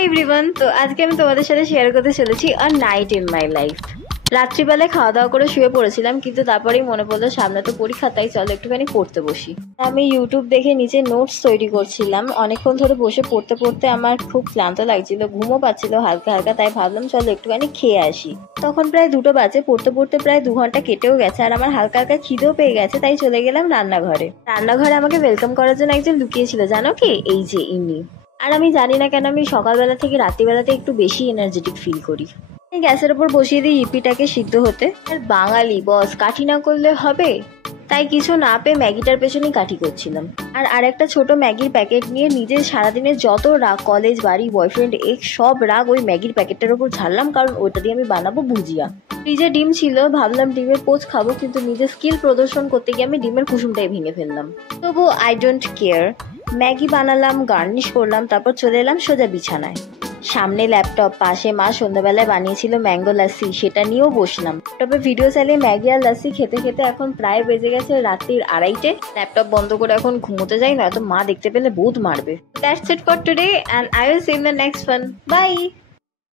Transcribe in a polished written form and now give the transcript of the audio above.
Hi everyone, তো আজকে আমি তোমাদের সাথে শেয়ার করতে চলেছি আ নাইট ইন মাই লাইফ। রাত্রিবেলায় খাওয়া দাওয়া করে শুয়ে পড়েছিলাম, কিন্তু তারপরেই মনে পড়লো সামনে তো পরীক্ষা, তাই চলো একটুখানি পড়তে বসি। আমি ইউটিউব দেখে নিচে নোটস তৈরি করছিলাম। অনেকক্ষণ ধরে বসে পড়তে পড়তে আমার খুব ক্লান্ত লাগছিল, ঘুমও পাচ্ছিল হালকা হালকা, তাই ভাবলাম চলো একটুখানি খেয়ে আসি। তখন প্রায় 2টো বাজে, পড়তে পড়তে প্রায় 2 ঘন্টা কেটেও গেছে, আর আমার হালকা হালকা খিদেও পেয়ে গেছে, তাই চলে গেলাম রান্নাঘরে। রান্নাঘরে আমাকে ওয়েলকাম করার জন্য একজন লুকিয়েছিল, জানো কি? এই যে ইনি। আর আমি জানি না কেন আমি সকালবেলা থেকে রাত্রিবেলাতে একটু বেশি এনার্জেটিক ফিল করি। গ্যাসের ওপর বসিয়ে দিই ইপিটাকে সিদ্ধ হতে। আর বাঙালি বস, কাঠি না করলে হবে? তাই কিছু না পেয়ে ম্যাগিটার পেছনেই কাঠি করছিলাম। আর আরেকটা ছোট ম্যাগির প্যাকেট নিয়ে নিজের সারাদিনের যত রাগ, কলেজ, বাড়ি, বয়ফ্রেন্ড, এক্স, সব রাগ ওই ম্যাগির প্যাকেটটার উপর ঝাড়লাম, কারণ ওইটা দিয়ে আমি বানাবো ভুজিয়া। ফ্রিজে ডিম ছিল, ভাবলাম ডিমের পোচ খাবো, কিন্তু নিজের স্কিল প্রদর্শন করতে গিয়ে আমি ডিমের কুসুমটাই ভেঙে ফেললাম। তবু আই ডোন্ট কেয়ার। ম্যাগি বানালাম, গার্নিশ করলাম, তারপর চলে এলাম সোজা বিছানায়। সামনে ল্যাপটপ, পাশে মা সন্ধ্যাবেলায় বানিয়েছিল ম্যাঙ্গো লাসি, সেটা নিয়েও বসলাম। ল্যাপটপে ভিডিও চালিয়ে ম্যাগি আর লাসি খেতে খেতে এখন প্রায় বেজে গেছে রাত্রির 2:30। ল্যাপটপ বন্ধ করে এখন ঘুমোতে যাই, নয়তো মা দেখতে পেলে বহুত মারবে। That's it for today, and I will see you in the next one. By.